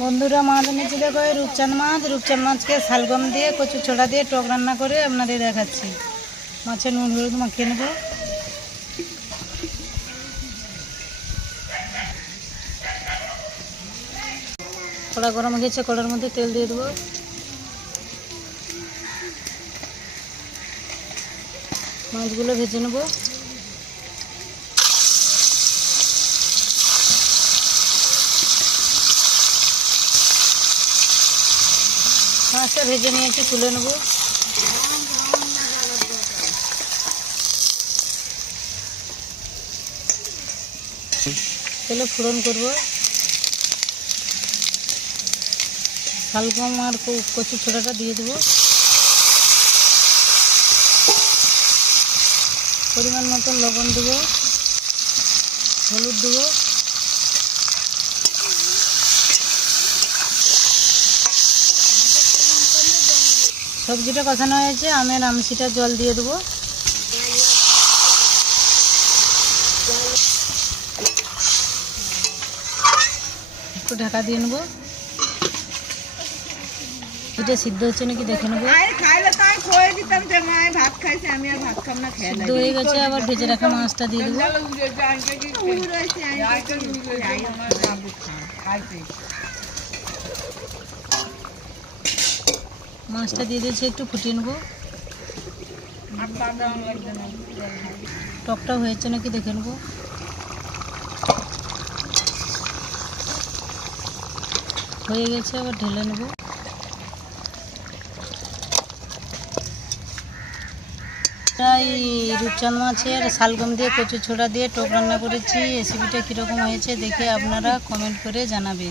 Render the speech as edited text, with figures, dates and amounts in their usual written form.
বন্ধুরা মাছ এনেছি, দেখো রূপচাঁদ মাছকে শালগম দিয়ে কচু ছোড়া দিয়ে টক রান্না করে আপনাদের দেখাচ্ছি। মাছের নুন হলুদ মাখিয়ে নেব। কড়া গরম হয়েছে, কড়ার মধ্যে তেল দিয়ে দেবো। মাছগুলো ভেজে নেব। মাছটা ভেজে নিয়েছি, তুলে নেব। তেলে ফোড়ন করব। শালগম আর কচু ছোড়াটা দিয়ে দেবো। পরিমাণ মতো লবণ দেবো, হলুদ দেবো। সবজিটা কষানো হয়েছে, আমের আমসিটা জল দিয়ে দেবো। একটু ঢাকা দিয়ে নেবো। এটা সিদ্ধ হচ্ছে নাকি দেখে নেবো। সিদ্ধ হয়ে গেছে, আবার ভেজে রাখা মাছটা দিয়ে দেবো। মাছটা দিয়ে দিয়েছি, একটু ফুটিয়ে নেবো। টকটা হয়েছে নাকি দেখে নেবো। হয়ে গেছে, আবার ঢেলে নেব। এই রূপচাঁদ মাছের শালগম দিয়ে কচু ছোড়া দিয়ে টক রান্না করেছি। রেসিপিটা কীরকম হয়েছে দেখে আপনারা কমেন্ট করে জানাবে।